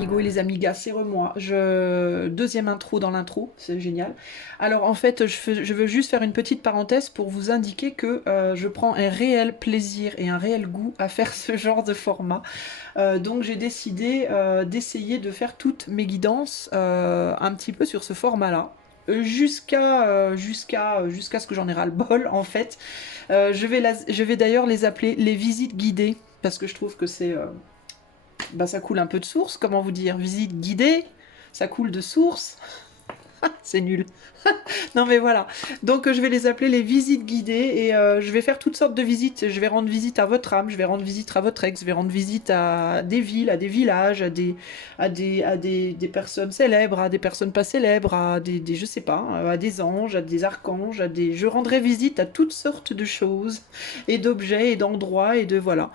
amigos et les amigas, c'est moi. Deuxième intro dans l'intro, c'est génial. Alors en fait, je veux juste faire une petite parenthèse pour vous indiquer que je prends un réel plaisir et un réel goût à faire ce genre de format. Donc j'ai décidé d'essayer de faire toutes mes guidances un petit peu sur ce format-là. Jusqu'à ce que j'en ai ras le bol en fait. Je vais d'ailleurs les appeler les visites guidées parce que je trouve que ça coule un peu de source, comment vous dire, visite guidée, ça coule de source, c'est nul. Non mais voilà, donc je vais les appeler les visites guidées et je vais faire toutes sortes de visites. Je vais rendre visite à votre âme, je vais rendre visite à votre ex, je vais rendre visite à des villes, à des villages, des personnes célèbres, à des personnes pas célèbres, je sais pas, à des anges, à des archanges, je rendrai visite à toutes sortes de choses et d'objets et d'endroits et de voilà.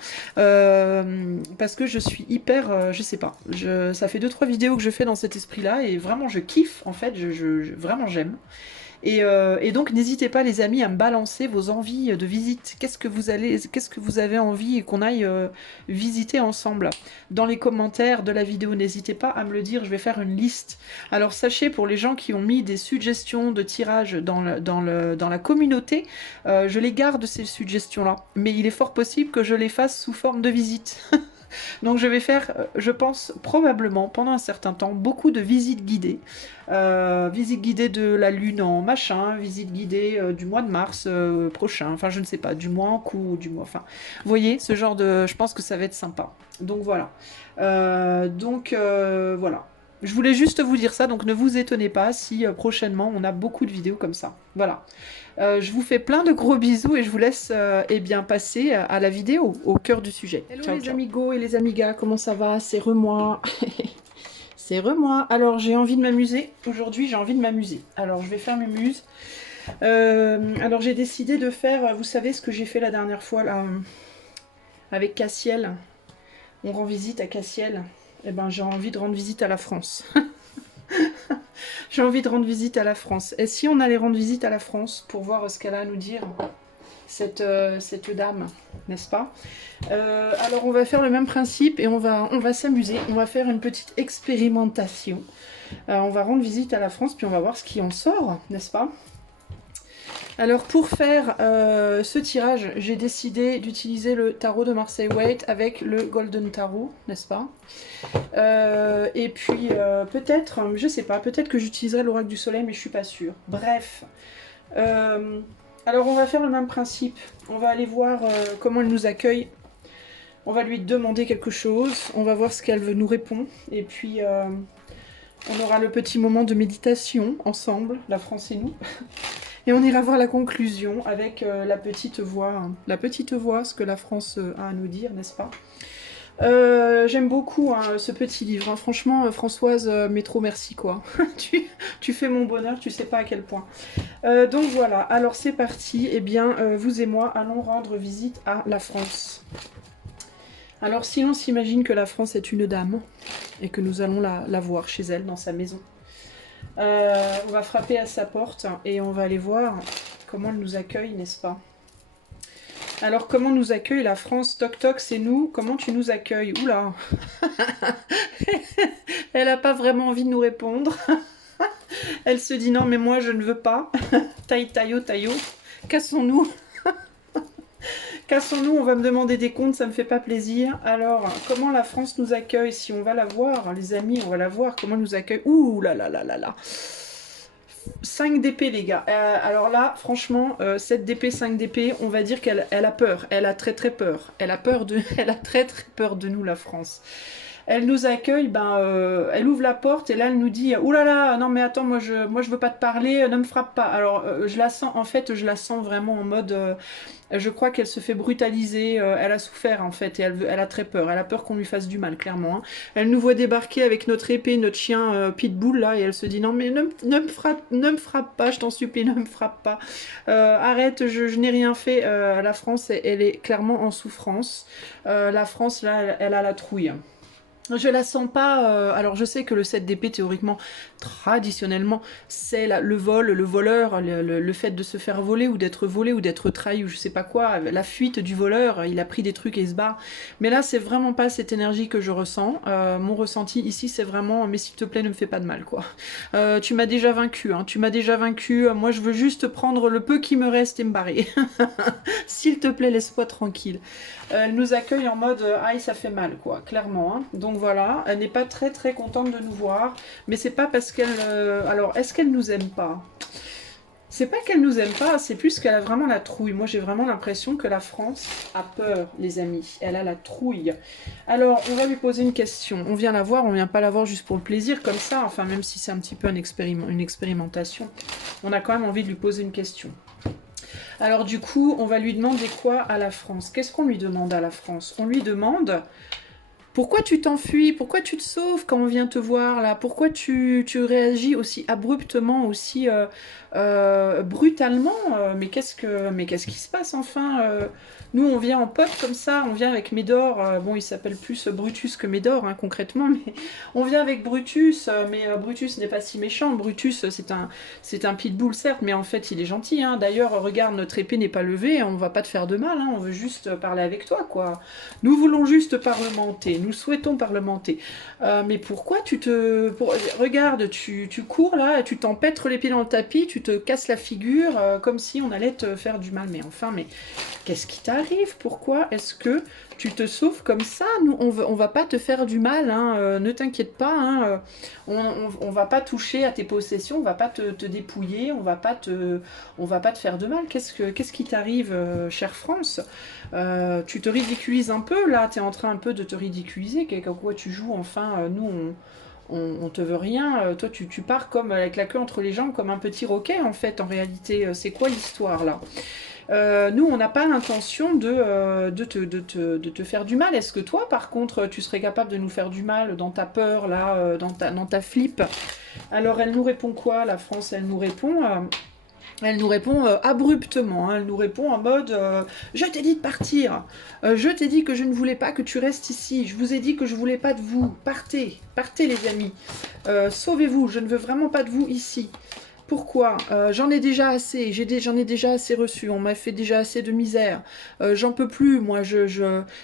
Parce que je suis hyper, je sais pas, ça fait deux trois vidéos que je fais dans cet esprit-là et vraiment je kiffe en fait, vraiment j'aime. Et donc n'hésitez pas les amis à me balancer vos envies de visite. Qu'est-ce que vous avez envie qu'on aille visiter ensemble? Dans les commentaires de la vidéo, n'hésitez pas à me le dire, je vais faire une liste. Alors sachez pour les gens qui ont mis des suggestions de tirage dans la communauté, je les garde ces suggestions-là. Mais il est fort possible que je les fasse sous forme de visite. Donc je vais faire, je pense probablement pendant un certain temps, beaucoup de visites guidées. Visite guidée de la lune en machin, visite guidée du mois de mars prochain, enfin je ne sais pas, du mois en cours, du mois, enfin, vous voyez, ce genre de, je pense que ça va être sympa. Donc voilà. Voilà. Je voulais juste vous dire ça, donc ne vous étonnez pas si prochainement on a beaucoup de vidéos comme ça. Voilà. Je vous fais plein de gros bisous et je vous laisse eh bien passer à la vidéo, au cœur du sujet. Hello ciao, les ciao. Amigos et les amigas, comment ça va? C'est Remoi. C'est Remoi. Alors j'ai envie de m'amuser. Aujourd'hui j'ai envie de m'amuser. Alors je vais faire mes muses. Alors j'ai décidé de faire, vous savez ce que j'ai fait la dernière fois là, avec Cassiel. On rend visite à Cassiel. Eh ben j'ai envie de rendre visite à la France. J'ai envie de rendre visite à la France. Et si on allait rendre visite à la France pour voir ce qu'elle a à nous dire, cette dame, n'est-ce pas? Alors on va faire le même principe et on va s'amuser. On va faire une petite expérimentation. On va rendre visite à la France puis on va voir ce qui en sort, n'est-ce pas? Alors pour faire ce tirage, j'ai décidé d'utiliser le tarot de Marseille Waite avec le Golden Tarot, n'est-ce pas? Et puis peut-être, je sais pas, peut-être que j'utiliserai l'oracle du soleil, mais je suis pas sûre. Bref. Alors on va faire le même principe. On va aller voir comment elle nous accueille. On va lui demander quelque chose. On va voir ce qu'elle nous répond. Et puis on aura le petit moment de méditation ensemble, la France et nous. Et on ira voir la conclusion avec la petite voix. Hein. La petite voix, ce que la France a à nous dire, n'est-ce pas? J'aime beaucoup hein, ce petit livre. Hein. Franchement, Françoise, mais trop merci quoi. tu fais mon bonheur, tu sais pas à quel point. Donc voilà, alors c'est parti. Eh bien, vous et moi allons rendre visite à la France. Alors si on s'imagine que la France est une dame et que nous allons la voir chez elle, dans sa maison. On va frapper à sa porte et on va aller voir comment elle nous accueille, n'est-ce pas? Alors, comment nous accueille la France? Toc toc, c'est nous. Comment tu nous accueilles? Oula. Elle n'a pas vraiment envie de nous répondre. Elle se dit non, mais moi je ne veux pas. Taille, taillot, taillot. Cassons-nous. Cassons-nous, on va me demander des comptes, ça me fait pas plaisir. Alors, comment la France nous accueille? Si on va la voir, les amis, on va la voir. Comment elle nous accueille? Ouh là là là là là. 5 d'épée les gars, alors là franchement 7 d'épée, 5 d'épée, on va dire qu'elle a peur, elle a très très peur, elle a très très peur de nous la France. Elle nous accueille, elle ouvre la porte et là elle nous dit ouh là là, non mais attends, moi je veux pas te parler, ne me frappe pas. Alors je la sens, en fait je la sens vraiment en mode je crois qu'elle se fait brutaliser, elle a souffert en fait et elle a très peur, elle a peur qu'on lui fasse du mal clairement. Hein. Elle nous voit débarquer avec notre épée, notre chien pitbull là et elle se dit non mais ne me frappe pas, je t'en supplie, ne me frappe pas. Arrête, je n'ai rien fait. La France elle est clairement en souffrance. La France là elle a la trouille. Je la sens pas. Alors je sais que le 7 d'épée, théoriquement, traditionnellement, c'est le vol, le voleur, le fait de se faire voler ou d'être trahi ou je sais pas quoi, la fuite du voleur, il a pris des trucs et il se barre. Mais là, c'est vraiment pas cette énergie que je ressens. Mon ressenti ici, c'est vraiment, mais s'il te plaît, ne me fais pas de mal, quoi. Tu m'as déjà vaincu, hein, tu m'as déjà vaincu. Moi, je veux juste prendre le peu qui me reste et me barrer. S'il te plaît, laisse-moi tranquille. Elle nous accueille en mode aïe, ça fait mal, quoi, clairement. Hein. Donc voilà, elle n'est pas très très contente de nous voir, mais c'est pas parce qu'elle. Alors, est-ce qu'elle nous aime pas? C'est pas qu'elle nous aime pas, c'est plus qu'elle a vraiment la trouille. Moi, j'ai vraiment l'impression que la France a peur, les amis. Elle a la trouille. Alors, on va lui poser une question. On vient la voir, on vient pas la voir juste pour le plaisir, comme ça. Enfin, même si c'est un petit peu une expérimentation, on a quand même envie de lui poser une question. Alors du coup, on va lui demander quoi à la France? Qu'est-ce qu'on lui demande à la France? On lui demande pourquoi tu t'enfuis, pourquoi tu te sauves quand on vient te voir là, pourquoi tu réagis aussi abruptement, aussi brutalement, mais qu'est-ce qui se passe enfin nous on vient en pote comme ça, on vient avec Médor, bon il s'appelle plus Brutus que Médor hein, concrètement, mais on vient avec Brutus, mais Brutus n'est pas si méchant, Brutus c'est un pitbull certes, mais en fait il est gentil, hein. D'ailleurs regarde notre épée n'est pas levée, on va pas te faire de mal, hein. On veut juste parler avec toi quoi. Nous voulons juste parlementer, nous souhaitons parlementer. Mais pourquoi regarde, tu cours là, tu t'empêtres les pieds dans le tapis, tu te casses la figure comme si on allait te faire du mal. Mais enfin, mais qu'est-ce qui t'arrive? Pourquoi est-ce que tu te sauves comme ça? Nous, on va pas te faire du mal, hein, ne t'inquiète pas. Hein, on va pas toucher à tes possessions, on va pas te dépouiller, on va pas te faire de mal. Qu'est-ce qui t'arrive, chère France? Tu te ridiculises un peu là, tu es en train un peu de te ridiculiser, quoi tu joues, enfin, nous on te veut rien, toi tu pars comme avec la queue entre les jambes comme un petit roquet en fait, en réalité, c'est quoi l'histoire là? Nous on n'a pas l'intention de te faire du mal, est-ce que toi par contre tu serais capable de nous faire du mal dans ta peur là, dans ta flip? Alors elle nous répond quoi la France? Elle nous répond abruptement, hein. Elle nous répond en mode je t'ai dit de partir, je t'ai dit que je ne voulais pas que tu restes ici, je vous ai dit que je voulais pas de vous, partez, partez les amis, sauvez-vous, je ne veux vraiment pas de vous ici. Pourquoi? J'en ai déjà assez, j'en ai déjà assez reçu, on m'a fait déjà assez de misère, j'en peux plus, moi,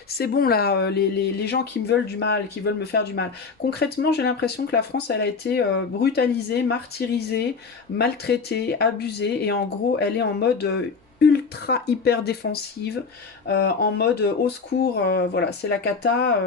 c'est bon là, les gens qui me veulent du mal, qui veulent me faire du mal. Concrètement, j'ai l'impression que la France, elle a été brutalisée, martyrisée, maltraitée, abusée, et en gros, elle est en mode ultra hyper défensive, en mode au secours, voilà, c'est la cata,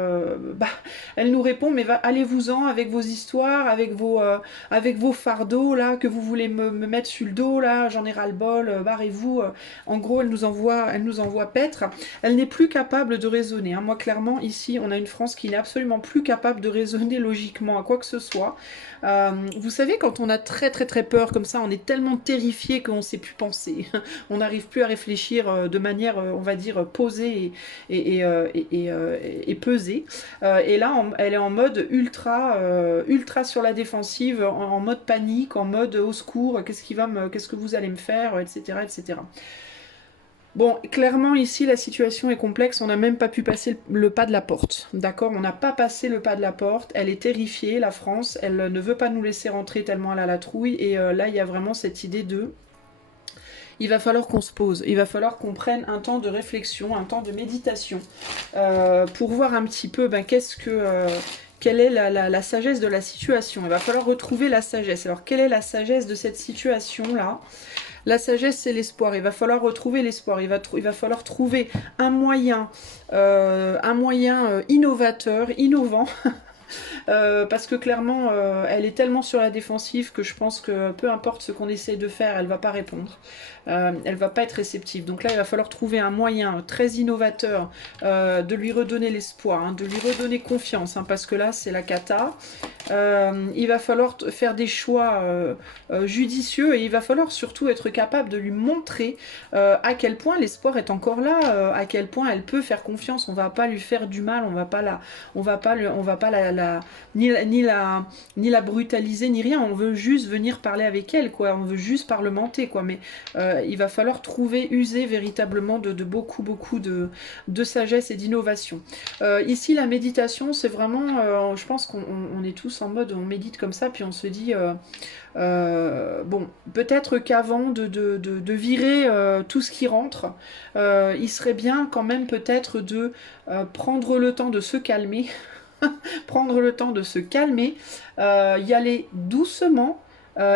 bah, elle nous répond, mais allez-vous-en avec vos histoires, avec vos fardeaux là, que vous voulez me mettre sur le dos là, j'en ai ras-le-bol, barrez-vous. En gros, elle nous envoie paître. Elle n'est plus capable de raisonner. Hein. Moi, clairement, ici, on a une France qui n'est absolument plus capable de raisonner logiquement à quoi que ce soit. Vous savez, quand on a très très très peur comme ça, on est tellement terrifié qu'on ne sait plus penser. On n'arrive plus à réfléchir de manière, on va dire, posée et pesée. Et là, elle est en mode ultra sur la défensive, en mode panique, en mode au secours, qu'est-ce que vous allez me faire, etc., etc. Bon, clairement ici la situation est complexe, on n'a même pas pu passer le pas de la porte, d'accord? On n'a pas passé le pas de la porte, elle est terrifiée, la France, elle ne veut pas nous laisser rentrer tellement elle a la trouille, et là il y a vraiment cette idée de... Il va falloir qu'on se pose, il va falloir qu'on prenne un temps de réflexion, un temps de méditation, pour voir un petit peu quelle est la sagesse de la situation. Il va falloir retrouver la sagesse. Alors quelle est la sagesse de cette situation-là? La sagesse, c'est l'espoir. Il va falloir retrouver l'espoir. Il va falloir trouver un moyen innovateur, innovant, parce que clairement, elle est tellement sur la défensive que je pense que peu importe ce qu'on essaie de faire, elle va pas répondre. Elle va pas être réceptive. Donc là, il va falloir trouver un moyen très innovateur de lui redonner l'espoir, hein, de lui redonner confiance, hein, parce que là, c'est la cata. Il va falloir faire des choix judicieux et il va falloir surtout être capable de lui montrer à quel point l'espoir est encore là, à quel point elle peut faire confiance. On va pas lui faire du mal, on va pas ni la brutaliser ni rien. On veut juste venir parler avec elle, quoi. On veut juste parlementer, quoi. Mais il va falloir user véritablement de beaucoup de sagesse et d'innovation. Ici, la méditation, c'est vraiment, je pense qu'on est tous en mode, on médite comme ça, puis on se dit, bon, peut-être qu'avant de virer tout ce qui rentre, il serait bien quand même peut-être de prendre le temps de se calmer, prendre le temps de se calmer, y aller doucement,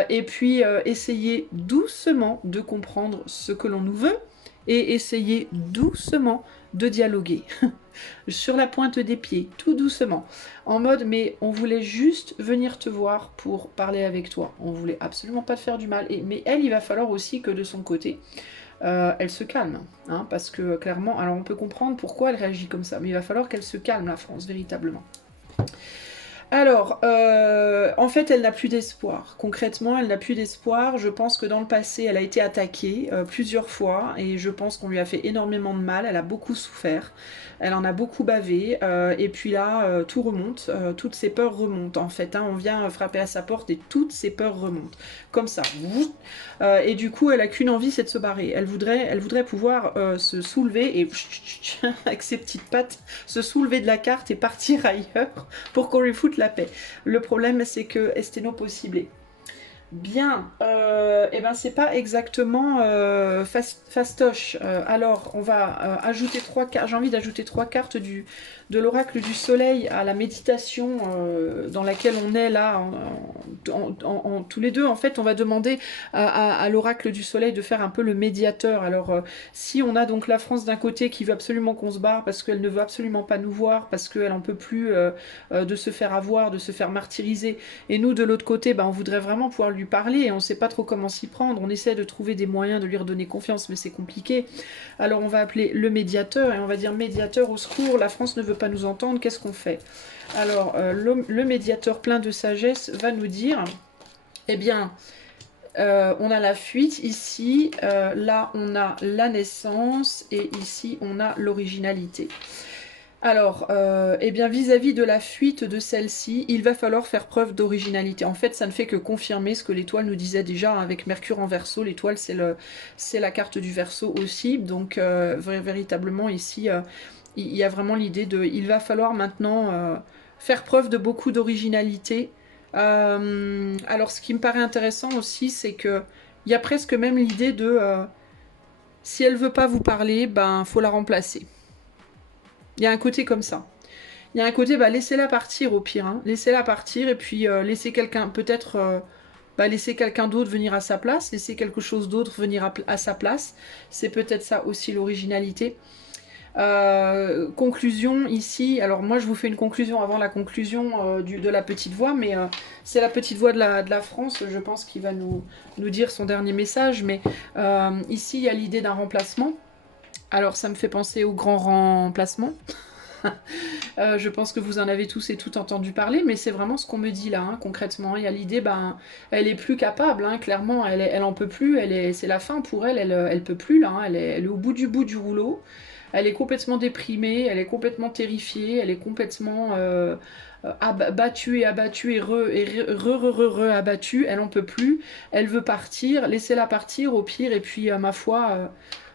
et puis essayer doucement de comprendre ce que l'on nous veut, et essayer doucement de dialoguer. Sur la pointe des pieds, tout doucement, en mode mais on voulait juste venir te voir pour parler avec toi, on voulait absolument pas te faire du mal, mais elle, il va falloir aussi que de son côté, elle se calme, hein, parce que clairement, alors on peut comprendre pourquoi elle réagit comme ça, mais il va falloir qu'elle se calme, la France, véritablement. Alors, en fait, elle n'a plus d'espoir. Concrètement, elle n'a plus d'espoir. Je pense que dans le passé, elle a été attaquée plusieurs fois et je pense qu'on lui a fait énormément de mal. Elle a beaucoup souffert. Elle en a beaucoup bavé. Et puis là, tout remonte. Toutes ses peurs remontent, en fait. Hein. On vient frapper à sa porte et toutes ses peurs remontent. Comme ça. Et du coup, elle a qu'une envie, c'est de se barrer. Elle voudrait pouvoir se soulever et avec ses petites pattes, se soulever de la carte et partir ailleurs pour qu'on lui foute la paix. Le problème, c'est que Esteno possible. Bien, et ben c'est pas exactement fastoche. Alors, on va ajouter 3 cartes. J'ai envie d'ajouter 3 cartes de l'oracle du soleil à la méditation dans laquelle on est là, tous les deux. En fait, on va demander à l'oracle du soleil de faire un peu le médiateur. Alors, si on a donc la France d'un côté qui veut absolument qu'on se barre parce qu'elle ne veut absolument pas nous voir, parce qu'elle en peut plus de se faire avoir, de se faire martyriser, et nous de l'autre côté, ben, on voudrait vraiment pouvoir lui parler et on ne sait pas trop comment s'y prendre. On essaie de trouver des moyens de lui redonner confiance, mais c'est compliqué. Alors on va appeler le médiateur et on va dire médiateur au secours, la France ne veut pas nous entendre, qu'est-ce qu'on fait? Alors le médiateur plein de sagesse va nous dire, eh bien, on a la fuite ici, là on a la naissance et ici on a l'originalité. Alors, eh bien, vis-à-vis de la fuite de celle-ci, il va falloir faire preuve d'originalité. En fait, ça ne fait que confirmer ce que l'étoile nous disait déjà avec Mercure en Verseau. L'étoile, c'est la carte du Verseau aussi. Donc, véritablement, ici, il y a vraiment l'idée de... Il va falloir maintenant faire preuve de beaucoup d'originalité. Alors, ce qui me paraît intéressant aussi, c'est que il y a presque même l'idée de... si elle veut pas vous parler, ben, faut la remplacer. Il y a un côté comme ça. Il y a un côté, bah, laissez-la partir au pire. Hein. Laissez-la partir et puis laissez quelqu'un, peut-être, laissez quelqu'un d'autre venir à sa place, laissez quelque chose d'autre venir à sa place. C'est peut-être ça aussi l'originalité. Conclusion ici, alors moi je vous fais une conclusion avant la conclusion de la petite voix, mais c'est la petite voix de la France, je pense, qui va nous dire son dernier message. Mais ici il y a l'idée d'un remplacement. Alors ça me fait penser au grand remplacement. Je pense que vous en avez tous et toutes entendu parler, mais c'est vraiment ce qu'on me dit là, hein, concrètement. Il y a l'idée, ben, elle est plus capable, hein, clairement, elle en peut plus, c'est la fin pour elle, elle peut plus là, hein, elle est au bout du rouleau, elle est complètement déprimée, elle est complètement terrifiée, elle est complètement battue et abattue et abattue, elle en peut plus, elle veut partir, laissez-la partir au pire, et puis ma foi...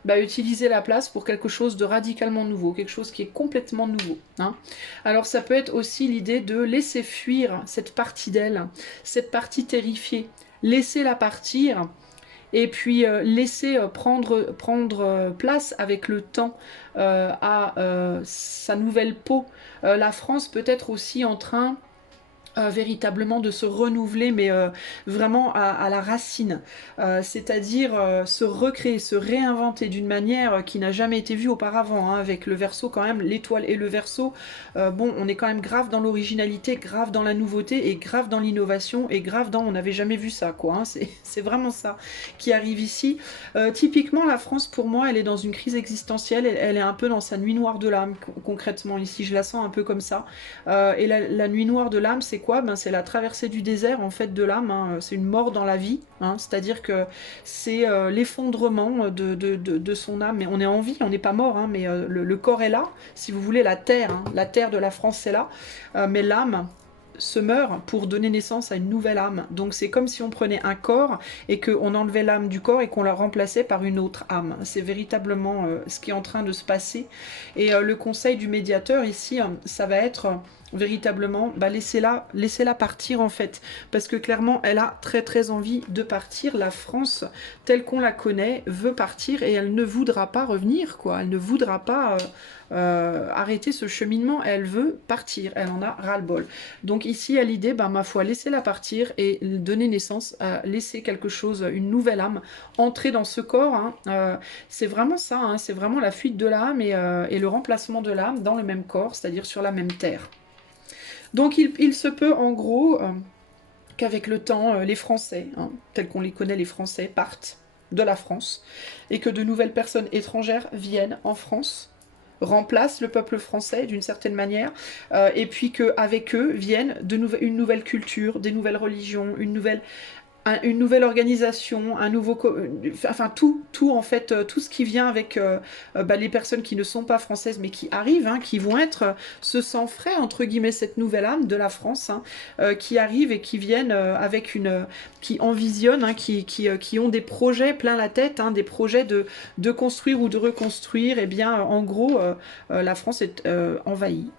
utiliser la place pour quelque chose de radicalement nouveau, quelque chose qui est complètement nouveau. Hein. Alors ça peut être aussi l'idée de laisser fuir cette partie d'elle, cette partie terrifiée, laisser-la partir et puis laisser prendre place avec le temps à sa nouvelle peau. La France peut être aussi en train... véritablement de se renouveler, mais vraiment à la racine, c'est-à-dire se recréer, se réinventer d'une manière qui n'a jamais été vue auparavant, hein, avec le Verseau quand même, l'étoile et le Verseau, bon, on est quand même grave dans l'originalité, grave dans la nouveauté, et grave dans l'innovation, et grave dans on n'avait jamais vu ça, quoi, hein, c'est vraiment ça qui arrive ici. Typiquement, la France, pour moi, elle est dans une crise existentielle, elle est un peu dans sa nuit noire de l'âme, concrètement, ici, je la sens un peu comme ça, et la nuit noire de l'âme, c'est quoi? Ben, c'est la traversée du désert en fait de l'âme, hein. C'est une mort dans la vie, hein. C'est-à-dire que c'est l'effondrement de son âme. Mais on est en vie, on n'est pas mort, hein, mais le corps est là, si vous voulez, la terre, hein. La terre de la France c'est là, mais l'âme se meurt pour donner naissance à une nouvelle âme. Donc c'est comme si on prenait un corps et qu'on enlevait l'âme du corps et qu'on la remplaçait par une autre âme. C'est véritablement ce qui est en train de se passer. Et le conseil du médiateur ici, ça va être véritablement, bah, laissez-la partir en fait, parce que clairement elle a très très envie de partir. La France telle qu'on la connaît veut partir et elle ne voudra pas revenir, quoi. Elle ne voudra pas arrêter ce cheminement, elle veut partir, elle en a ras-le-bol. Donc ici à l'idée, bah, ma foi, laissez-la partir et donner naissance à laisser quelque chose, une nouvelle âme entrer dans ce corps, hein. C'est vraiment ça, hein, c'est vraiment la fuite de l'âme et le remplacement de l'âme dans le même corps, c'est-à-dire sur la même terre. Donc il se peut en gros qu'avec le temps, les Français, hein, tels qu'on les connaît, les Français, partent de la France et que de nouvelles personnes étrangères viennent en France, remplacent le peuple français d'une certaine manière, et puis qu'avec eux viennent une nouvelle culture, des nouvelles religions, une nouvelle organisation, un nouveau, enfin tout en fait, tout ce qui vient avec bah, les personnes qui ne sont pas françaises mais qui arrivent, hein, qui vont être ce sang frais entre guillemets, cette nouvelle âme de la France, hein, qui arrivent et qui viennent avec qui envisionnent, hein, qui ont des projets plein la tête, hein, des projets de construire ou de reconstruire. Et bien en gros, la France est envahie.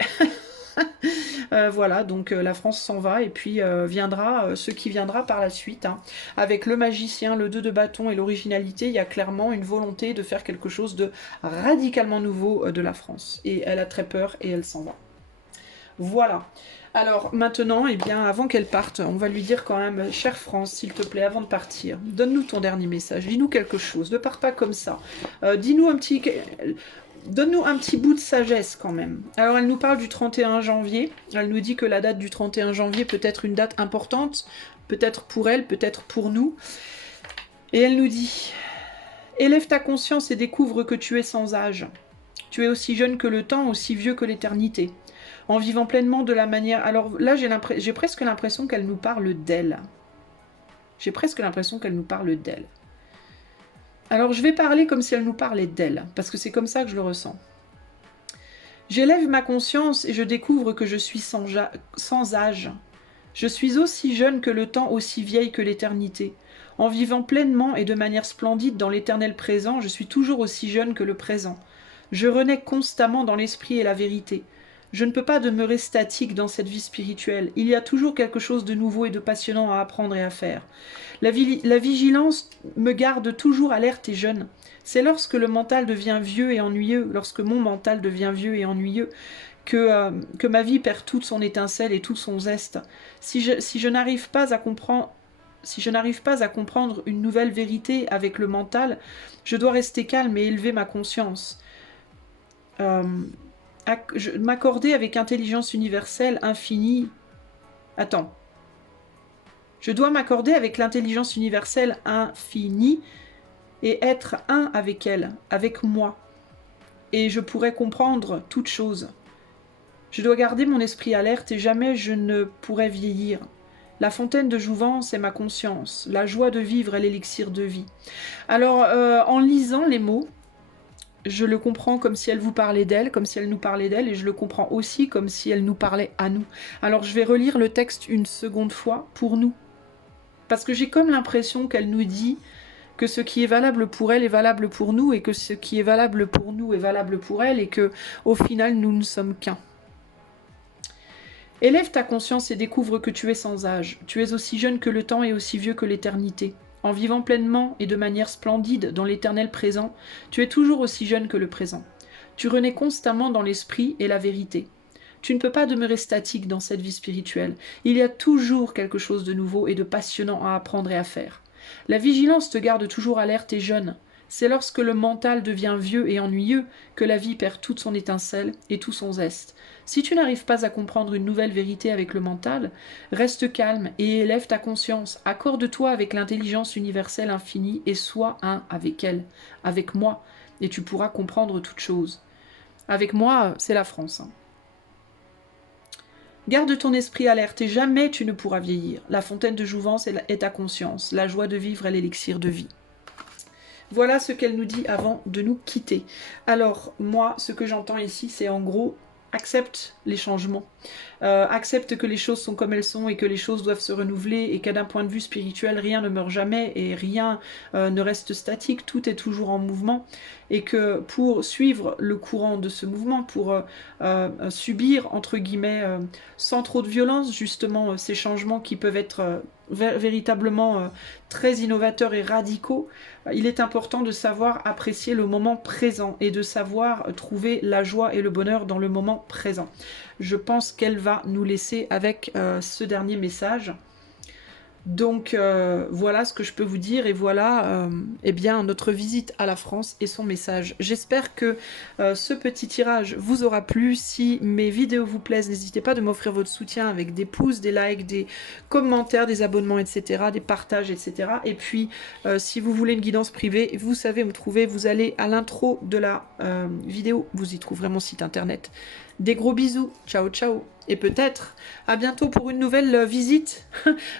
Voilà, donc la France s'en va et puis viendra ce qui viendra par la suite, hein. Avec le magicien, le 2 de bâton et l'originalité, il y a clairement une volonté de faire quelque chose de radicalement nouveau de la France. Et elle a très peur et elle s'en va. Voilà. Alors maintenant, eh bien, avant qu'elle parte, on va lui dire quand même, chère France, s'il te plaît, avant de partir, donne-nous ton dernier message, dis-nous quelque chose, ne pars pas comme ça. Dis-nous un petit... Donne-nous un petit bout de sagesse quand même. Alors elle nous parle du 31 janvier, elle nous dit que la date du 31 janvier peut être une date importante, peut-être pour elle, peut-être pour nous. Et elle nous dit, élève ta conscience et découvre que tu es sans âge. Tu es aussi jeune que le temps, aussi vieux que l'éternité. En vivant pleinement de la manière... Alors là, j'ai presque l'impression qu'elle nous parle d'elle. J'ai presque l'impression qu'elle nous parle d'elle. Alors je vais parler comme si elle nous parlait d'elle, parce que c'est comme ça que je le ressens. J'élève ma conscience et je découvre que je suis sans âge. Je suis aussi jeune que le temps, aussi vieille que l'éternité. En vivant pleinement et de manière splendide dans l'éternel présent, je suis toujours aussi jeune que le présent. Je renais constamment dans l'esprit et la vérité. Je ne peux pas demeurer statique dans cette vie spirituelle. Il y a toujours quelque chose de nouveau et de passionnant à apprendre et à faire. La vigilance me garde toujours alerte et jeune. C'est lorsque le mental devient vieux et ennuyeux, lorsque mon mental devient vieux et ennuyeux, que ma vie perd toute son étincelle et tout son zeste. Si je n'arrive pas à comprendre une nouvelle vérité avec le mental, je dois rester calme et élever ma conscience. M'accorder avec intelligence universelle infinie. Attends. Je dois m'accorder avec l'intelligence universelle infinie et être un avec elle, avec moi. Et je pourrai comprendre toute chose. Je dois garder mon esprit alerte et jamais je ne pourrai vieillir. La fontaine de jouvence est ma conscience. La joie de vivre est l'élixir de vie. Alors, en lisant les mots, je le comprends comme si elle vous parlait d'elle, comme si elle nous parlait d'elle, et je le comprends aussi comme si elle nous parlait à nous. Alors, je vais relire le texte une seconde fois pour nous. Parce que j'ai comme l'impression qu'elle nous dit que ce qui est valable pour elle est valable pour nous, et que ce qui est valable pour nous est valable pour elle, et que au final, nous ne sommes qu'un. Élève ta conscience et découvre que tu es sans âge. Tu es aussi jeune que le temps et aussi vieux que l'éternité. En vivant pleinement et de manière splendide dans l'éternel présent, tu es toujours aussi jeune que le présent. Tu renais constamment dans l'esprit et la vérité. Tu ne peux pas demeurer statique dans cette vie spirituelle. Il y a toujours quelque chose de nouveau et de passionnant à apprendre et à faire. La vigilance te garde toujours alerte et jeune. C'est lorsque le mental devient vieux et ennuyeux que la vie perd toute son étincelle et tout son zeste. Si tu n'arrives pas à comprendre une nouvelle vérité avec le mental, reste calme et élève ta conscience. Accorde-toi avec l'intelligence universelle infinie et sois un avec elle, avec moi, et tu pourras comprendre toute chose. Avec moi, c'est la France, hein. Garde ton esprit alerte et jamais tu ne pourras vieillir. La fontaine de jouvence est ta conscience. La joie de vivre est l'élixir de vie. Voilà ce qu'elle nous dit avant de nous quitter. Alors, moi, ce que j'entends ici, c'est en gros, accepte les changements. Accepte que les choses sont comme elles sont et que les choses doivent se renouveler et qu'à d'un point de vue spirituel, rien ne meurt jamais et rien ne reste statique, tout est toujours en mouvement et que pour suivre le courant de ce mouvement, pour subir, entre guillemets, sans trop de violence, justement, ces changements qui peuvent être véritablement très innovateurs et radicaux, il est important de savoir apprécier le moment présent et de savoir trouver la joie et le bonheur dans le moment présent. Je pense qu'elle va nous laisser avec ce dernier message. Donc voilà ce que je peux vous dire et voilà eh bien notre visite à la France et son message. J'espère que ce petit tirage vous aura plu. Si mes vidéos vous plaisent, n'hésitez pas de m'offrir votre soutien avec des pouces, des likes, des commentaires, des abonnements, etc., des partages, etc. Et puis si vous voulez une guidance privée, vous savez me trouver, vous allez à l'intro de la vidéo, vous y trouverez mon site internet. Des gros bisous, ciao ciao, et peut-être à bientôt pour une nouvelle visite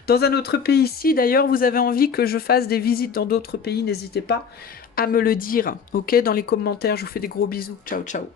dans un autre pays. Si d'ailleurs vous avez envie que je fasse des visites dans d'autres pays, n'hésitez pas à me le dire, ok, dans les commentaires. Je vous fais des gros bisous, ciao ciao.